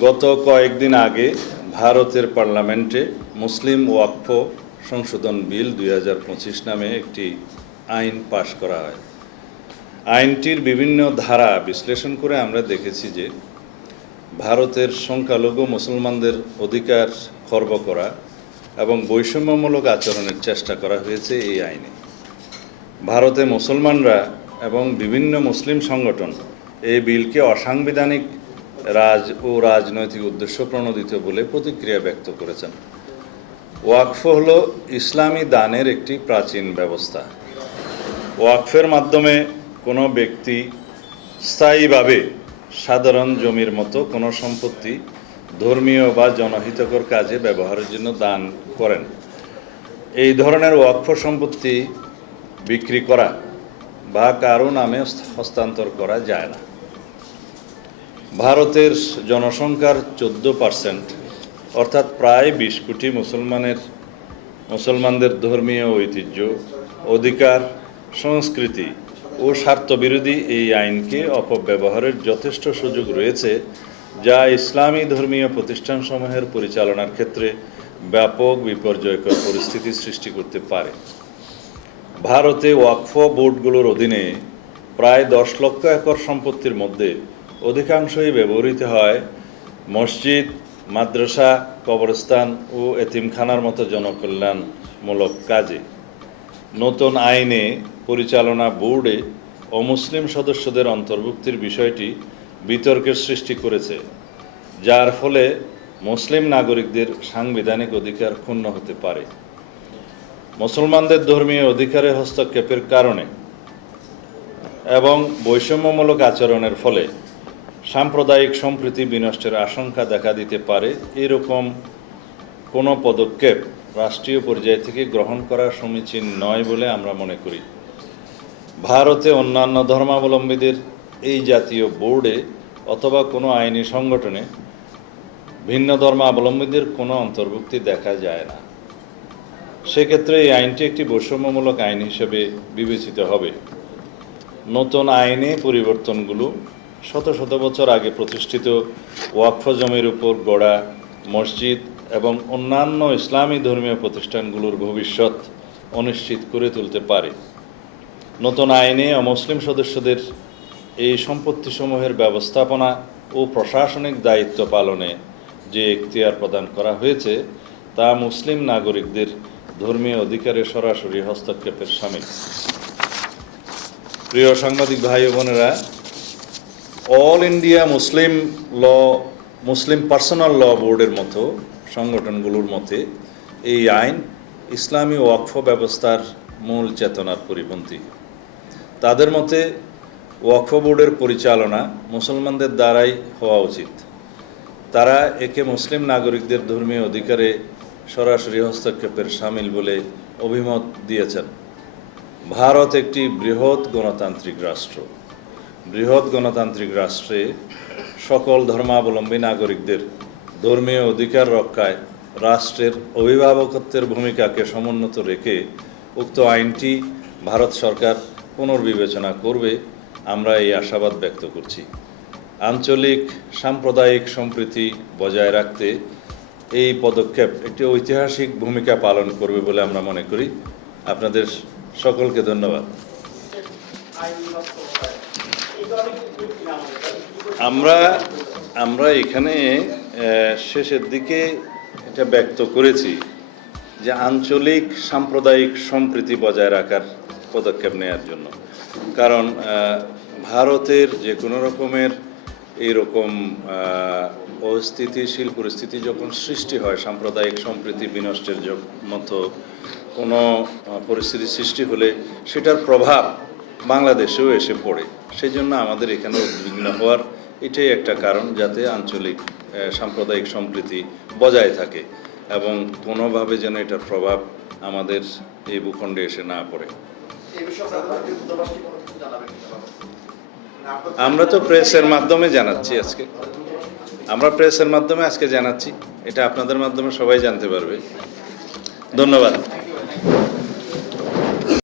গত কয়েকদিন আগে ভারতের পার্লামেন্টে মুসলিম ওয়াকফ সংশোধন বিল দুই হাজার পঁচিশ নামে একটি আইন পাশ করা হয়। আইনটির বিভিন্ন ধারা বিশ্লেষণ করে আমরা দেখেছি যে ভারতের সংখ্যালঘু মুসলমানদের অধিকার খর্ব করা এবং বৈষম্যমূলক আচরণের চেষ্টা করা হয়েছে এই আইনে। ভারতে মুসলমানরা এবং বিভিন্ন মুসলিম সংগঠন এই বিলকে অসাংবিধানিক রাজ ও রাজনৈতিক উদ্দেশ্য প্রণোদিত বলে প্রতিক্রিয়া ব্যক্ত করেছেন। ওয়াকফ হল ইসলামী দানের একটি প্রাচীন ব্যবস্থা। ওয়াকফের মাধ্যমে কোনো ব্যক্তি স্থায়ীভাবে সাধারণ জমির মতো কোনো সম্পত্তি ধর্মীয় বা জনহিতকর কাজে ব্যবহারের জন্য দান করেন। এই ধরনের ওয়াকফ সম্পত্তি বিক্রি করা বা কারও নামে হস্তান্তর করা যায় না। ভারতের জনসংখ্যার চোদ্দ পার্সেন্ট অর্থাৎ প্রায় বিশ কোটি মুসলমানের, মুসলমানদের ধর্মীয় ঐতিহ্য, অধিকার, সংস্কৃতি ও স্বার্থবিরোধী এই আইনকে অপব্যবহারের যথেষ্ট সুযোগ রয়েছে, যা ইসলামী ধর্মীয় প্রতিষ্ঠানসমূহের পরিচালনার ক্ষেত্রে ব্যাপক বিপর্যয়কর পরিস্থিতি সৃষ্টি করতে পারে। ভারতে ওয়াকফ বোর্ডগুলোর অধীনে প্রায় দশ লক্ষ একর সম্পত্তির মধ্যে অধিকাংশই ব্যবহৃত হয় মসজিদ, মাদ্রাসা, কবরস্থান ও এতিমখানার মতো জনকল্যাণমূলক কাজে। নতুন আইনে পরিচালনা বোর্ডে অমুসলিম সদস্যদের অন্তর্ভুক্তির বিষয়টি বিতর্কের সৃষ্টি করেছে, যার ফলে মুসলিম নাগরিকদের সাংবিধানিক অধিকার ক্ষুণ্ণ হতে পারে। মুসলমানদের ধর্মীয় অধিকারে হস্তক্ষেপের কারণে এবং বৈষম্যমূলক আচরণের ফলে সাম্প্রদায়িক সম্প্রীতি বিনষ্টের আশঙ্কা দেখা দিতে পারে। এরকম কোনো পদক্ষেপ রাষ্ট্রীয় পর্যায় থেকে গ্রহণ করা সমীচীন নয় বলে আমরা মনে করি। ভারতে অন্যান্য ধর্মাবলম্বীদের এই জাতীয় বোর্ডে অথবা কোনো আইনি সংগঠনে ভিন্ন ধর্মাবলম্বীদের কোনো অন্তর্ভুক্তি দেখা যায় না। সেক্ষেত্রে এই আইনটি একটি বৈষম্যমূলক আইন হিসেবে বিবেচিত হবে। নতুন আইনে পরিবর্তনগুলো শত শত বছর আগে প্রতিষ্ঠিত ওয়াকফ জমির উপর গড়া মসজিদ এবং অন্যান্য ইসলামী ধর্মীয় প্রতিষ্ঠানগুলোর ভবিষ্যৎ অনিশ্চিত করে তুলতে পারে। নতুন আইনে অমুসলিম সদস্যদের এই সম্পত্তিসমূহের ব্যবস্থাপনা ও প্রশাসনিক দায়িত্ব পালনে যে এখতিয়ার প্রদান করা হয়েছে, তা মুসলিম নাগরিকদের ধর্মীয় অধিকারে সরাসরি হস্তক্ষেপের সামিল। প্রিয় সাংবাদিক ভাই বোনেরা all India Muslim law Muslim personal law বোর্ডের মতো, সংগঠনগুলোর মতে, এই আইন ইসলামী ওয়াকফ ব্যবস্থার মূল চেতনার পরিপন্থী। তাদের মতে, ওয়াকফ বোর্ডের পরিচালনা মুসলমানদের দ্বারাই হওয়া উচিত। তারা একে মুসলিম নাগরিকদের ধর্মীয় অধিকারে সরাসরি হস্তক্ষেপের সামিল বলে অভিমত দিয়েছেন। ভারত একটি বৃহৎ গণতান্ত্রিক রাষ্ট্র। বৃহৎ গণতান্ত্রিক রাষ্ট্রে সকল ধর্মাবলম্বী নাগরিকদের ধর্মীয় অধিকার রক্ষায় রাষ্ট্রের অভিভাবকত্বের ভূমিকাকে সমুন্নত রেখে উক্ত আইনটি ভারত সরকার পুনর্বিবেচনা করবে, আমরা এই আশাবাদ ব্যক্ত করছি। আঞ্চলিক সাম্প্রদায়িক সম্প্রীতি বজায় রাখতে এই পদক্ষেপ একটি ঐতিহাসিক ভূমিকা পালন করবে বলে আমরা মনে করি। আপনাদের সকলকে ধন্যবাদ। আমরা আমরা এখানে শেষের দিকে এটা ব্যক্ত করেছি যে আঞ্চলিক সাম্প্রদায়িক সম্প্রীতি বজায় রাখার পদক্ষেপ নেওয়ার জন্য। কারণ ভারতের যে কোনো রকমের এইরকম অস্থিতিশীল পরিস্থিতি যখন সৃষ্টি হয়, সাম্প্রদায়িক সম্প্রীতি বিনষ্টের মতো কোনো পরিস্থিতি সৃষ্টি হলে সেটার প্রভাব বাংলাদেশেও এসে পড়ে। সেই জন্য আমাদের এখানে উদ্বিগ্ন হওয়ার এটাই একটা কারণ যাতে আঞ্চলিক সাম্প্রদায়িক সম্প্রীতি বজায় থাকে এবং কোনোভাবে যেন এটার প্রভাব আমাদের এই ভূখণ্ডে এসে না পড়ে? মানে আমরা তো প্রেসের মাধ্যমে জানাচ্ছি আজকে। আমরা প্রেসের মাধ্যমে আজকে জানাচ্ছি। এটা আপনাদের মাধ্যমে সবাই জানতে পারবে। ধন্যবাদ।